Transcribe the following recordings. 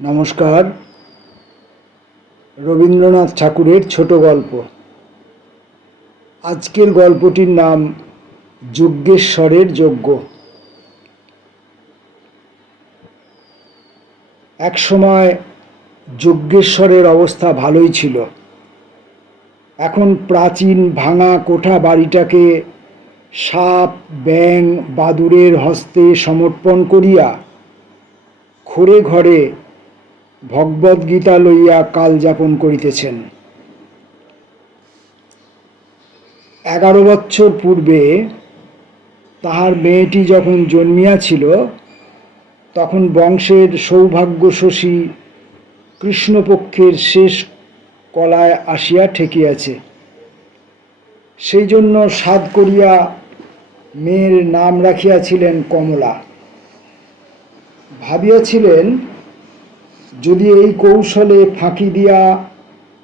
নমস্কার। রবীন্দ্রনাথ ঠাকুরের ছোট গল্প। আজকের গল্পটির নাম যজ্ঞেশ্বরের যজ্ঞ। একসময় যজ্ঞেশ্বরের অবস্থা ভালোই ছিল। এখন প্রাচীন ভাঙা কোঠা বাড়িটাকে সাপ, ব্যাঙ, বাদুড়ের হস্তে সমর্পণ করিয়া ঘরে ঘরে ভগবদ্গীতা লইয়া কাল যাপন করিতেছেন। 11 বৎসর পূর্বে তাহার মেয়েটি যখন জন্মিয়াছিল, তখন বংশের সৌভাগ্যশশী কৃষ্ণপক্ষের শেষ কলায় আসিয়া ঠেকিয়াছে। সেই জন্য সাধ করিয়া মেয়ের নাম রাখিয়াছিলেন কমলা। ভাবিয়াছিলেন, যদি এই কৌশলে ফাঁকি দিয়া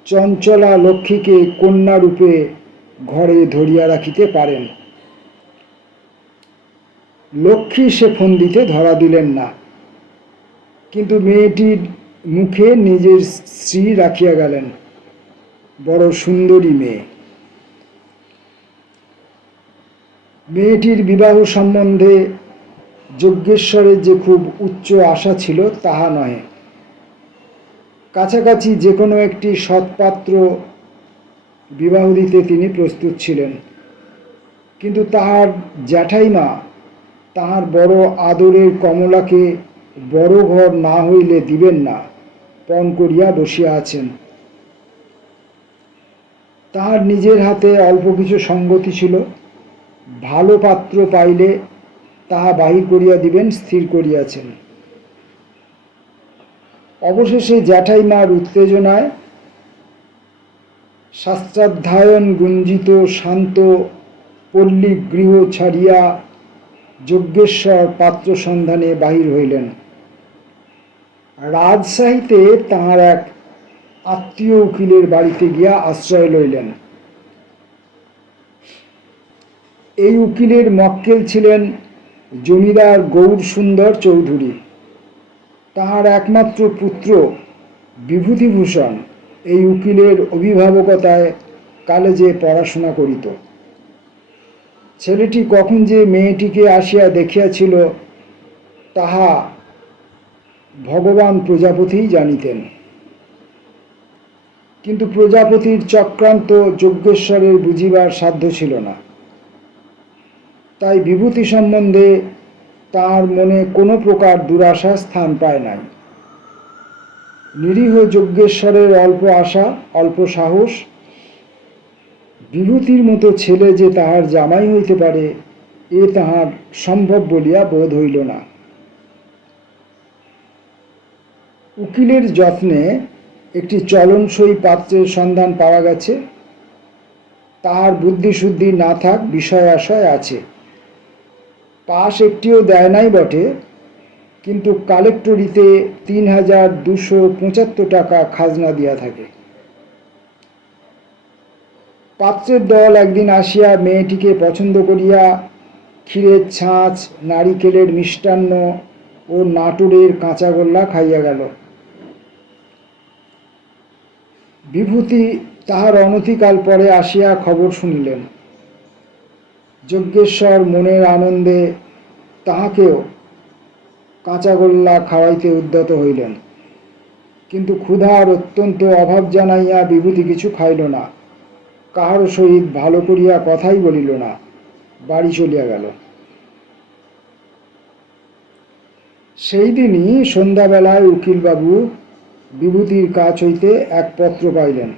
চঞ্চলা লক্ষ্মীকে কন্যারূপে ঘরে ধরিয়া রাখিতে পারেন। লক্ষ্মী সে ফন্দিতে ধরা দিলেন না, কিন্তু মেয়েটির মুখে নিজের শ্রী রাখিয়া গেলেন। বড় সুন্দরী মেয়ে। মেয়েটির বিবাহ সম্বন্ধে যজ্ঞেশ্বরের যে খুব উচ্চ আশা ছিল তাহা নহে। কাছাকাছি যে কোনো একটি সৎপাত্র বিবাহ দিতে তিনি প্রস্তুত ছিলেন, কিন্তু তাহার জ্যাঠাইমা তাহার বড় আদরের কমলাকে বড় ঘর না হইলে দিবেন না পণ করিয়া বসিয়া আছেন। তাহার নিজের হাতে অল্প কিছু সঙ্গতি ছিল, ভালো পাত্র পাইলে তাহা বাহির করিয়া দিবেন স্থির করিয়াছেন। অবশেষে জ্যাঠাইমার উত্তেজনায় শাস্ত্রাধ্যয়ন গুঞ্জিত শান্ত পল্লী গৃহ ছাড়িয়া যজ্ঞেশ্বর পাত্র সন্ধানে বাহির হইলেন। রাজশাহীতে তাহার এক আত্মীয় উকিলের বাড়িতে গিয়া আশ্রয় লইলেন। এই উকিলের মক্কেল ছিলেন জমিদার গৌর সুন্দর চৌধুরী। তাহার একমাত্র পুত্র বিভূতিভূষণ এই উকিলের অভিভাবকতায় কলেজে পড়াশোনা করিত। ছেলেটি কখন যে মেয়েটিকে আসিয়া দেখিয়াছিল তাহা ভগবান প্রজাপতিই জানিতেন। কিন্তু প্রজাপতির চক্রান্ত যজ্ঞেশ্বরের বুঝিবার সাধ্য ছিল না। তাই বিভূতি সম্বন্ধে তাঁর মনে কোনো প্রকার দুরাশা স্থান পায় নাই। নিরীহ যজ্ঞেশ্বরের অল্প আশা, অল্প সাহস, বিভূতির মতো ছেলে যে তাহার জামাই হইতে পারে এ তাহার সম্ভব বলিয়া বোধ হইল না। উকিলের যত্নে একটি চলনসই পাত্রের সন্ধান পাওয়া গেছে। তাহার বুদ্ধিশুদ্ধি না থাক বিষয় আশয় আছে। পাশ একটিও দেয় নাই বটে, কিন্তু কালেক্টরিতে ৩,২৭৫ টাকা খাজনা দিয়া থাকে। পাত্রের দল একদিন আসিয়া মেয়েটিকে পছন্দ করিয়া ক্ষীরের ছাঁচ, নারিকেলের মিষ্টান্ন ও নাটোরের কাঁচাগোল্লা খাইয়া গেল। বিভূতি তাহার অনতিকাল পরে আসিয়া খবর শুনিলেন। যজ্ঞেশ্বর মনের আনন্দে তাহাকেও কাঁচাগোল্লা খাওয়াইতে উদ্যত হইলেন, কিন্তু ক্ষুধার অত্যন্ত অভাব জানাইয়া বিভূতি কিছু খাইল না, কাহারও সহিত ভালো করিয়া কথাই বলিল না, বাড়ি চলিয়া গেল। সেই দিনই সন্ধ্যাবেলায় উকিলবাবু বিভূতির কাছ হইতে এক পত্র পাইলেন।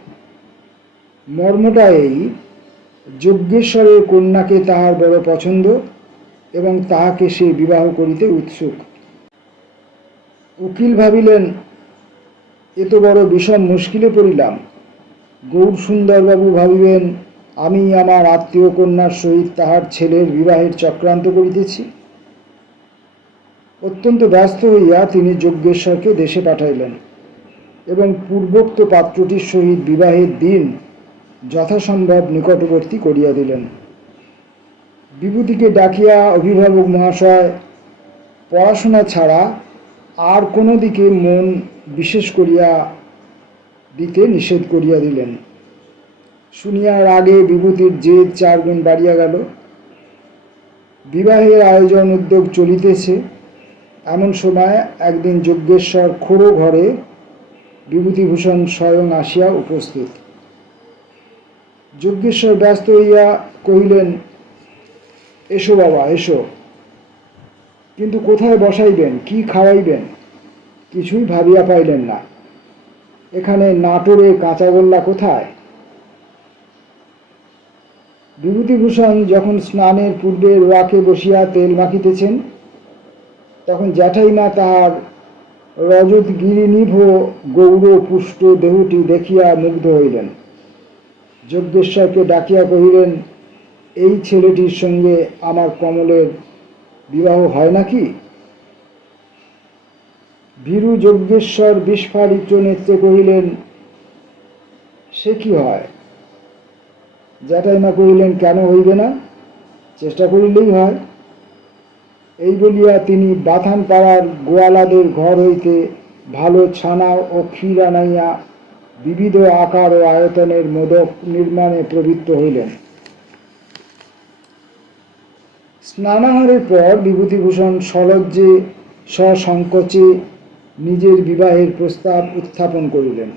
মর্মটা এই, যজ্ঞেশ্বরের কন্যাকে তাহার বড় পছন্দ এবং তাহাকে সে বিবাহ করিতে উৎসুক। উকিল ভাবিলেন, এ তো বড় বিষম মুশকিলে পড়িলাম। গৌরসুন্দরবাবু ভাবিবেন, আমি আমার আত্মীয় কন্যার সহিত তাহার ছেলের বিবাহের চক্রান্ত করিতেছি। অত্যন্ত ব্যস্ত হইয়া তিনি যজ্ঞেশ্বরকে দেশে পাঠাইলেন এবং পূর্বোক্ত পাত্রটির সহিত বিবাহের দিন যথাসম্ভব নিকটবর্তী করিয়া দিলেন। বিভূতিকে ডাকিয়া, অভিভাবক মহাশয়, পড়াশোনা ছাড়া আর কোনো দিকে মন বিশেষ করিয়া দিতে নিষেধ করিয়া দিলেন। শুনিয়ার আগে বিভূতির জেদ 4 গুণ বাড়িয়া গেল। বিবাহের আয়োজন উদ্যোগ চলিতেছে, এমন সময় একদিন যজ্ঞেশ্বর খোড়ো ঘরে বিভূতিভূষণ স্বয়ং আসিয়া উপস্থিত। যজ্ঞেশ্বর ব্যস্ত হইয়া কহিলেন, এসো বাবা এসো। কিন্তু কোথায় বসাইবেন, কি খাওয়াইবেন, কিছুই ভাবিয়া পাইলেন না। এখানে নাটোরে কাঁচাগোল্লা কোথায়? বিভূতিভূষণ যখন স্নানের পূর্বে রোয়াকে বসিয়া তেল মাখিতেছেন, তখন জ্যাঠাইমা তাহার রজতগিরিনিভ গৌরপুষ্ট দেহটি দেখিয়া মুগ্ধ হইলেন। যজ্ঞেশ্বরকে ডাকিয়া কহিলেন, এই ছেলেটির সঙ্গে আমার কমলের বিবাহ হয় নাকি? ভীরু যজ্ঞেশ্বর বিস্ফারিত নেত্রে কহিলেন, সে কি হয়? জ্যাঠাইমা কহিলেন, কেন হইবে না, চেষ্টা করিলেই হয়। এই বলিয়া তিনি বাথান পাড়ার গোয়ালাদের ঘর হইতে ভালো ছানা ও ক্ষীর আনাইয়া বিবিধ আকার ও আয়তনের মোদক নির্মাণে প্রবৃত্ত হইলেন। স্নানাহারের পর বিভূতিভূষণ সলজ্জে সসংকোচে নিজের বিবাহের প্রস্তাব উত্থাপন করিলেন।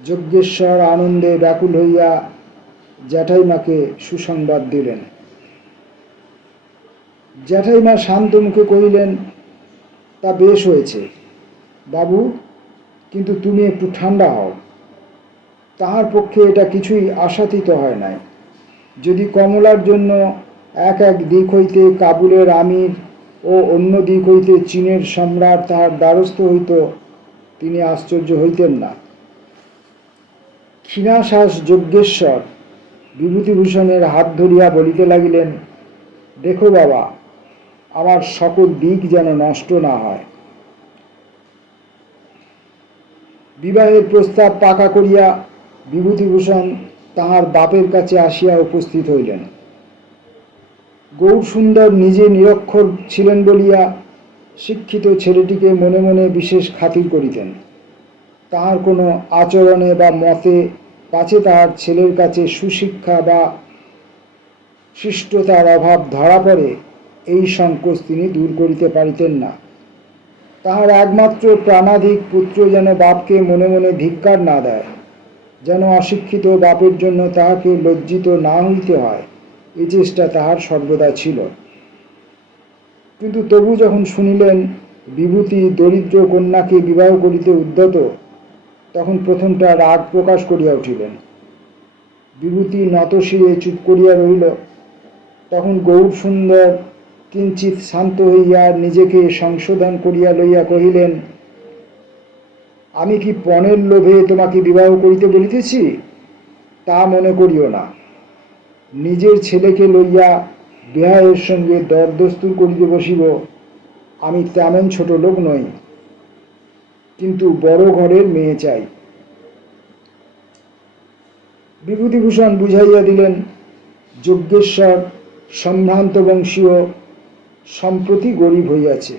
যজ্ঞেশ্বর আনন্দে ব্যাকুল হইয়া জ্যাঠাইমাকে সুসংবাদ দিলেন। জ্যাঠাইমা শান্ত মুখে কহিলেন, তা বেশ হয়েছে বাবু, কিন্তু তুমি একটু ঠান্ডা হও। তাহার পক্ষে এটা কিছুই আশাতীত হয় নাই। যদি কমলার জন্য এক এক দিক হইতে কাবুলের আমির ও অন্য দিক হইতে চীনের সম্রাট তাহার দ্বারস্থ হইত, তিনি আশ্চর্য হইতেন না। ক্ষীণাশ্বাস যজ্ঞেশ্বর বিভূতিভূষণের হাত ধরিয়া বলিতে লাগিলেন, দেখো বাবা, আমার সকল দিক যেন নষ্ট না হয়। বিবাহের প্রস্তাব পাকা করিয়া বিভূতিভূষণ তাহার বাপের কাছে আসিয়া উপস্থিত হইলেন। গৌরসুন্দর নিজে নিরক্ষর ছিলেন বলিয়া শিক্ষিত ছেলেটিকে মনে মনে বিশেষ খাতির করিতেন। তাহার কোনো আচরণে বা মতে পাছে তাহার ছেলের কাছে সুশিক্ষা বা শিষ্টতার অভাব ধরা পড়ে, এই সংকোচ তিনি দূর করিতে পারিতেন না। তাহার একমাত্র প্রাণাধিক পুত্র যেন বাপকে মনে মনে ধিক্কার না দেয়, যেন অশিক্ষিত বাপের জন্য তাহাকে লজ্জিত না হইতে হয়, এই চেষ্টা তাহার সর্বদা ছিল। কিন্তু তবু যখন শুনিলেন বিভূতি দরিদ্র কন্যাকে বিবাহ করিতে উদ্যত, তখন প্রথমটা রাগ প্রকাশ করিয়া উঠিলেন। বিভূতি নতশিরে চুপ করিয়া রহিল। তখন গৌরসুন্দর কিঞ্চিৎ শান্ত হইয়া নিজেকে সংশোধন করিয়া লইয়া কহিলেন, আমি কি পণের লোভে তোমাকে বিবাহ করিতে বলিতেছি? তা মনে করিও না। নিজের ছেলেকে লইয়া বেহায়ের সঙ্গে দরদস্তুর করিতে বসিব, আমি তেমন ছোট লোক নই, কিন্তু বড় ঘরের মেয়ে চাই। বিভূতিভূষণ বুঝাইয়া দিলেন, যজ্ঞেশ্বর সম্ভ্রান্ত বংশীয়, সম্প্রতি গরিব হইয়াছে।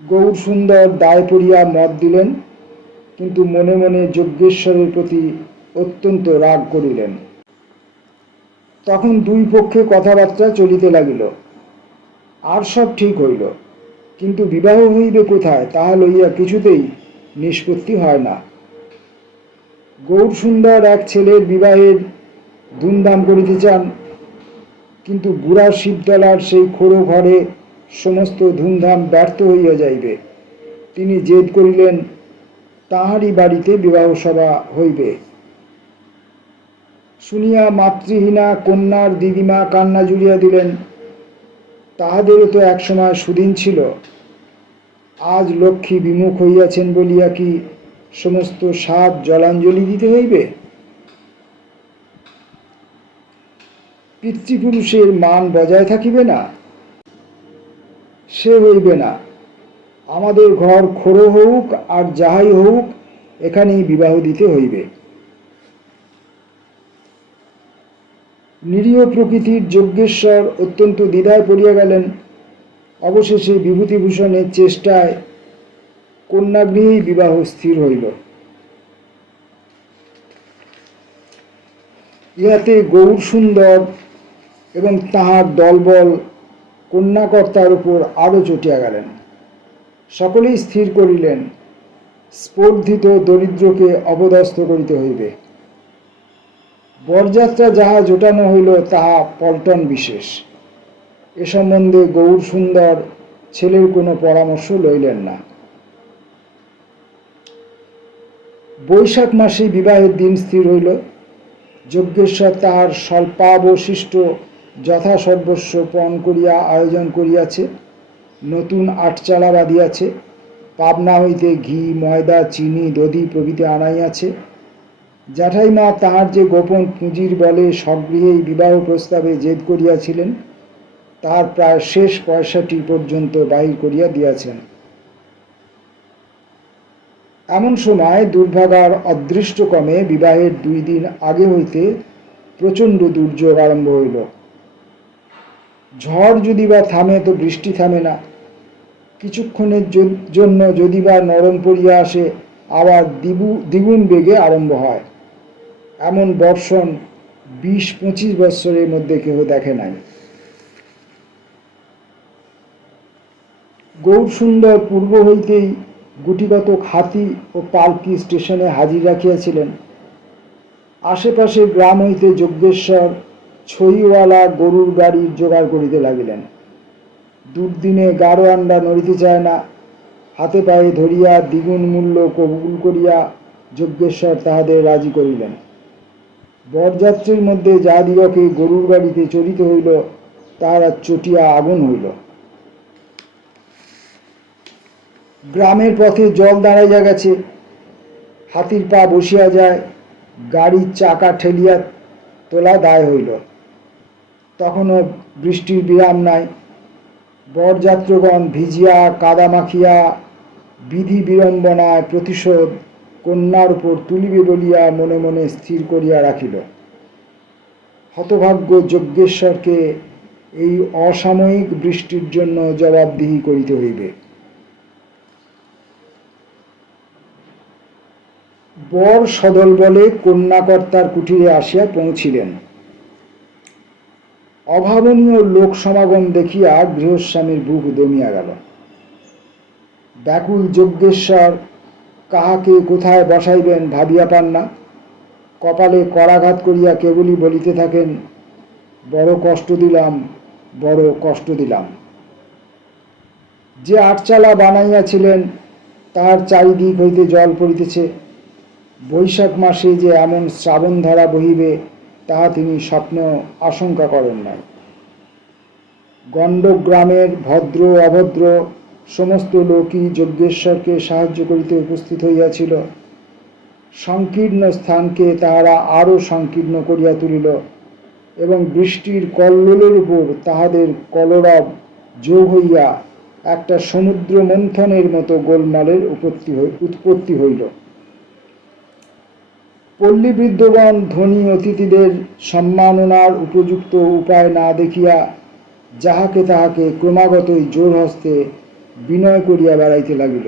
গৌরসুন্দর দায় পড়িয়া মত দিলেন, কিন্তু মনে মনে যজ্ঞেশ্বরের প্রতি অত্যন্ত রাগ করিলেন। তখন দুই পক্ষে কথাবার্তা চলিতে লাগিল। আর সব ঠিক হইল, কিন্তু বিবাহ হইবে কোথায় তাহা লইয়া কিছুতেই নিষ্পত্তি হয় না। গৌরসুন্দর এক ছেলের বিবাহের ধুমধাম করিতে চান, কিন্তু বুড়া শিবতলার সেই খোড়ো ঘরে সমস্ত ধুমধাম ব্যর্থ হইয়া যাইবে। তিনি জেদ করিলেন, তাহারই বাড়িতে বিবাহ সভা হইবে। শুনিয়া মাতৃহীনা কন্যার দিদিমা কান্না জুড়িয়া দিলেন। তাহাদেরও তো একসময় সুদিন ছিল, আজ লক্ষ্মী বিমুখ হইয়াছেন বলিয়া কি সমস্ত সাত জলাঞ্জলি দিতে হইবে? পিতৃপুরুষের মান বজায় থাকিবে না? সে হইবে না। আমাদের ঘর খোড়ো হউক আর যাহাই হউক, এখানেই বিবাহ দিতে হইবে। নিরীহ প্রকৃতির যজ্ঞেশ্বর অত্যন্ত দ্বিধায় পড়িয়া গেলেন। অবশেষে বিভূতিভূষণের চেষ্টায় কন্যাগৃহেই বিবাহ স্থির হইল। ইহাতে গৌরসুন্দর এবং তাহার দলবল কন্যাকর্তার উপর আরও চটিয়া গেলেন। সকলেই স্থির করিলেন স্পর্ধিত দরিদ্রকে অপদস্থ করিতে হইবে। বরযাত্রা যাহা জোটানো হইল তাহা পল্টন বিশেষ। এ সম্বন্ধে গৌরসুন্দর ছেলের কোনো পরামর্শ লইলেন না। বৈশাখ মাসে বিবাহের দিন স্থির হইল। যজ্ঞেশ্বর তাহার স্বল্পাবশিষ্ট যথাসর্বস্ব পণ করিয়া আয়োজন করিয়াছে। নতুন আটচালা বাঁধিয়াছে। পাবনা হইতে ঘি, ময়দা, চিনি, দধি প্রভৃতি আনাইয়াছে। জ্যাঠাইমা তাহার যে গোপন পুঁজির বলে স্বগৃহেই বিবাহ প্রস্তাবে জেদ করিয়াছিলেন, তাহার প্রায় শেষ পয়সাটি পর্যন্ত বাহির করিয়া দিয়াছেন। এমন সময় দুর্ভাগার অদৃষ্টক্রমে বিবাহের 2 দিন আগে হইতে প্রচণ্ড দুর্যোগ আরম্ভ হইল। ঝড় যদি বা থামে তো বৃষ্টি থামে না। কিছুক্ষণের জন্য যদি বা নরম পড়িয়া আসে, আবার দ্বিগুণ বেগে আরম্ভ হয়। এমন বর্ষণ 20-25 বৎসরের মধ্যে কেহ দেখে নাই। গৌরসুন্দর পূর্ব হইতেই গুটিকতক হাতি ও পালকি স্টেশনে হাজির রাখিয়াছিলেন। আশেপাশের গ্রাম হইতে যজ্ঞেশ্বর ছইওয়ালা গরুর গাড়ির জোগাড় করিতে লাগিলেন। দুর্দিনে গাড়োয়ানরা নড়িতে চায় না। হাতে পায়ে ধরিয়া দ্বিগুণ মূল্য কবুল করিয়া যজ্ঞেশ্বর তাহাদের রাজি করিলেন। বরযাত্রীর মধ্যে যাহাদিগকে গরুর গাড়িতে চড়িতে হইল, তাহারা চটিয়া আগুন হইল। গ্রামের পথে জল দাঁড়াইয়া গেছে। হাতির পা বসিয়া যায়। গাড়ির চাকা ঠেলিয়া তোলা দায় হইল। তখনও বৃষ্টির বিরাম নাই। বরযাত্রগণ ভিজিয়া কাদা মাখিয়া বিধি বিড়ম্বনায় প্রতিশোধ কন্যার উপর তুলিবে বলিয়া মনে মনে স্থির করিয়া রাখিল। হতভাগ্য যজ্ঞেশ্বরকে এই অসাময়িক বৃষ্টির জন্য জবাবদিহি করিতে হইবে। বর সদল বলে কন্যাকর্তার কুটিরে আসিয়া পৌঁছিলেন। অভাবনীয় লোক সমাগম দেখিয়া গৃহস্বামীর বুক দমিয়া গেল। ব্যাকুল যজ্ঞেশ্বর কাহাকে কোথায় বসাইবেন ভাবিয়া পান না। কপালে করাঘাত করিয়া কেবলই বলিতে থাকেন, বড় কষ্ট দিলাম, বড় কষ্ট দিলাম। যে আটচালা বানাইয়াছিলেন তাহার চারিদিক হইতে জল পড়িতেছে। বৈশাখ মাসে যে এমন শ্রাবণধারা বহিবে তাহা তিনি স্বপ্নেও আশঙ্কা করেন নাই। গণ্ডগ্রামের ভদ্র অভদ্র সমস্ত লোকই যজ্ঞেশ্বরকে সাহায্য করিতে উপস্থিত হইয়াছিল। সংকীর্ণ স্থানকে তাহারা আরও সংকীর্ণ করিয়া তুলিল এবং বৃষ্টির কল্লোলের উপর তাহাদের কলরব যোগ হইয়া একটা সমুদ্র মন্থনের মতো গোলমালের উৎপত্তি হইল। পল্লীবৃদ্ধগণ ধনী অতিথিদের সম্মাননার উপযুক্ত উপায় না দেখিয়া যাহাকে তাহাকে ক্রমাগতই জোর হস্তে বিনয় করিয়া বেড়াইতে লাগিল।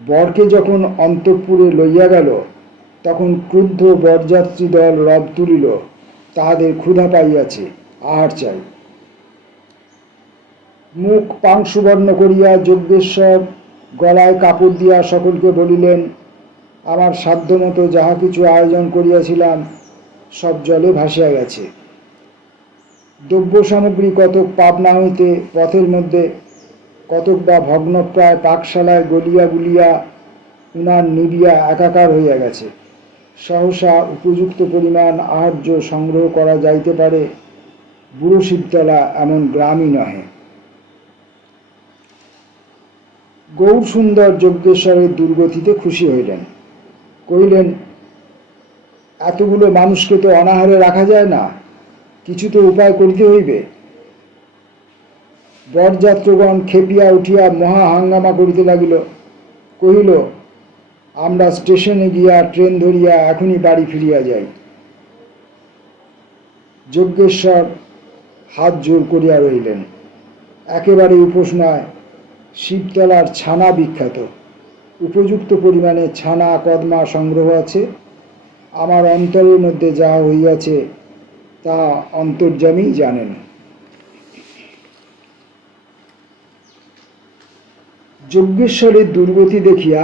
বরকে যখন অন্তঃপুরে লইয়া গেল, তখন ক্রুদ্ধ বরযাত্রী দল রব তুলিল, তাহাদের ক্ষুধা পাইয়াছে, আহার চাই। মুখ পাংশুবর্ণ করিয়া যজ্ঞেশ্বর গলায় কাপড় দিয়া সকলকে বলিলেন, আমার সাধ্যমতো যাহা কিছু আয়োজন করিয়াছিলাম সব জলে ভাসিয়া গেছে। দ্রব্য সামগ্রী কতক পাবনা হইতে পথের মধ্যে, কতক বা ভগ্নপ্রায় পাকশালায় গলিয়া গুলিয়া উনার নিবিয়া একাকার হইয়া গেছে। সহসা উপযুক্ত পরিমাণ আহার্য সংগ্রহ করা যাইতে পারে বুড়ো শিবতলা এমন গ্রামই নহে। গৌরসুন্দর যজ্ঞেশ্বরের দুর্গতিতে খুশি হইলেন। কহিলেন, এতগুলো মানুষকে তো অনাহারে রাখা যায় না, কিছু তো উপায় করিতে হইবে। বরযাত্রগণ খেপিয়া উঠিয়া মহা হাঙ্গামা করিতে লাগিল। কহিল, আমরা স্টেশনে গিয়া ট্রেন ধরিয়া এখনই বাড়ি ফিরিয়া যাই। যজ্ঞেশ্বর হাত জোর করিয়া রইলেন। একেবারে উপোস নয়, শিবতলার ছানা বিখ্যাত। উপযুক্ত পরিমাণে ছানা কদমা সংগ্রহ আছে। আমার অন্তরের মধ্যে যা হইয়াছে তা অন্তর্যামীই জানেন। যজ্ঞেশ্বরের দুর্গতি দেখিয়া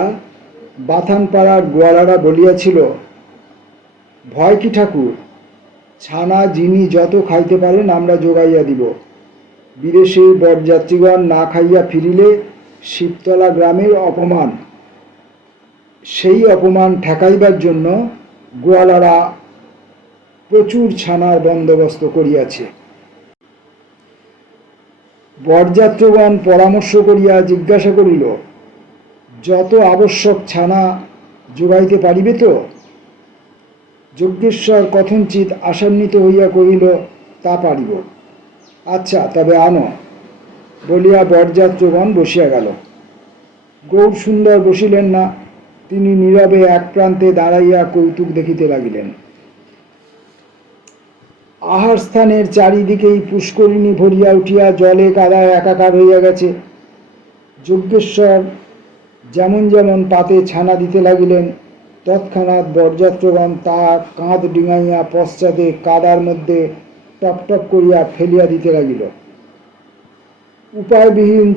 বাথানপাড়ার গোয়ালারা বলিয়াছিল, ভয় কি ঠাকুর, ছানা যিনি যত খাইতে পারেন আমরা যোগাইয়া দিব। বিদেশে বরযাত্রীগণ না খাইয়া ফিরিলে শিবতলা গ্রামের অপমান, সেই অপমান ঠেকাইবার জন্য গোয়ালারা প্রচুর ছানার বন্দোবস্ত করিয়াছে। বরযাত্রগণ পরামর্শ করিয়া জিজ্ঞাসা করিল, যত আবশ্যক ছানা যোগাইতে পারিবে তো? যজ্ঞেশ্বর কথঞ্চিত আশান্বিত হইয়া কহিল, তা পারিব। আচ্ছা, তবে আনো বলিয়া বরযাত্রগণ বসিয়া গেল। গৌরসুন্দর বসিলেন না। তিনি নীরবে এক প্রান্তে দাঁড়াইয়া কৌতুক দেখিতে লাগিলেন। আহার স্থানের চারিদিকেই পুষ্করিণী ভরিয়া উঠিয়া জলে কাদায় একাকার হইয়া গেছে। যজ্ঞেশ্বর যেমন যেমন পাতে ছানা দিতে লাগিলেন, তৎক্ষণাৎ বরযাত্রগণ তা কাঁধ ডিঙাইয়া পশ্চাতে কাদার মধ্যে টপ টপ করিয়া ফেলিয়া দিতে লাগিল। উপায়বিহীন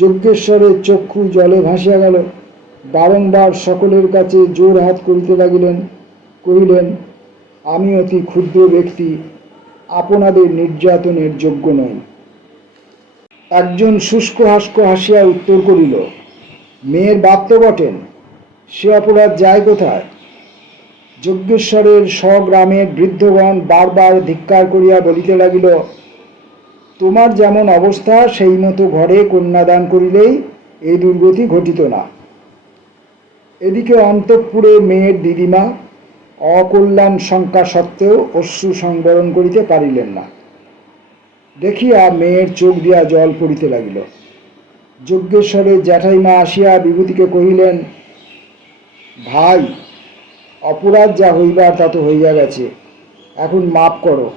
যজ্ঞেশ্বরের চক্ষু জলে ভাসিয়া গেল। বারংবার সকলের কাছে জোর হাত করিতে লাগিলেন, কহিলেন, আমি অতি ক্ষুদ্র ব্যক্তি, আপনাদের নির্যাতনের যোগ্য নই। একজন শুষ্ক হাস্য হাসিয়া উত্তর করিল, মেয়ের বাপ তো বটেন, সে অপরাধ যায় কোথায়? যজ্ঞেশ্বরের স্বগ্রামের বৃদ্ধগণ বারবার ধিক্কার করিয়া বলিতে লাগিল, তোমার যেমন অবস্থা সেই মতো ঘরে কন্যাদান করিলেই এই দুর্গতি ঘটিত না। এদিকে অন্তঃপুরে মেয়ের দিদিমা অকল্যাণ শঙ্কা সত্ত্বেও অশ্রু সংবরণ করিতে পারিলেন না। দেখিয়া মেয়ের চোখ দিয়া জল পড়িতে লাগিল। যজ্ঞেশ্বরের জ্যাঠাইমা আসিয়া বিভূতিকে কহিলেন, ভাই, অপরাধ যা হইবার তা তো হইয়া গেছে, এখন মাপ করো,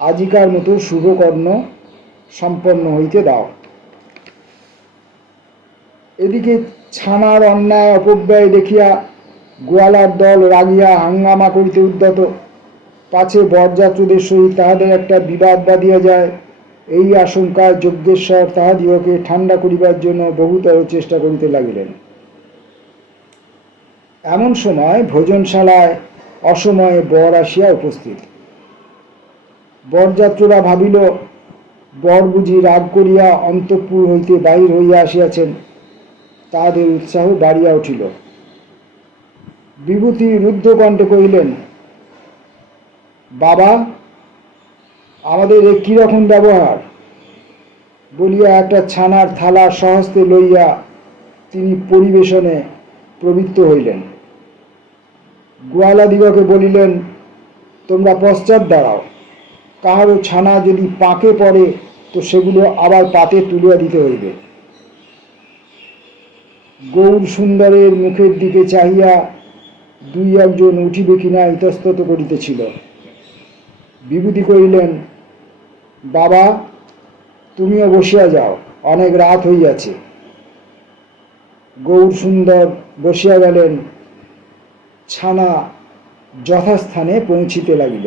আজিকার মতো শুভকর্ম সম্পন্ন হইতে দাও। এদিকে ছানার অন্যায় অপব্যয় দেখিয়া গোয়ালার দল রাগিয়া হাঙ্গামা করিতে উদ্যত। পাছে বরযাত্রীদের সহিত তাহাদের একটা বিবাদ বাঁধিয়া যায়, এই আশঙ্কায় যজ্ঞেশ্বর তাহাদিগকে ঠান্ডা করিবার জন্য বহুতর চেষ্টা করিতে লাগিলেন। এমন সময় ভোজনশালায় অসময়ে বর আসিয়া উপস্থিত। বরযাত্রীরা ভাবিল, বর বুঝি রাগ করিয়া অন্তঃপুর হইতে বাহির হইয়া আসিয়াছেন। তাহাদের উৎসাহ বাড়িয়া উঠিল। বিভূতি রুদ্ধকণ্ঠে কহিলেন, বাবা, আমাদের এ কিরকম ব্যবহার? বলিয়া একটা ছানার থালা স্বহস্তে লইয়া তিনি পরিবেশনে প্রবৃত্ত হইলেন। গোয়ালাদিগকে বলিলেন, তোমরা পশ্চাৎ দাঁড়াও, কাহারও ছানা যদি পাকে পড়ে তো সেগুলো আবার পাতে তুলিয়া দিতে হইবে। গৌরসুন্দরের মুখের দিকে চাহিয়া দুই একজন উঠিবে কিনা ইতস্তত করিতেছিল। বিভূতি কহিলেন, বাবা, তুমিও বসিয়া যাও, অনেক রাত হইয়াছে। গৌরসুন্দর বসিয়া গেলেন। ছানা যথাস্থানে পৌঁছিতে লাগিল।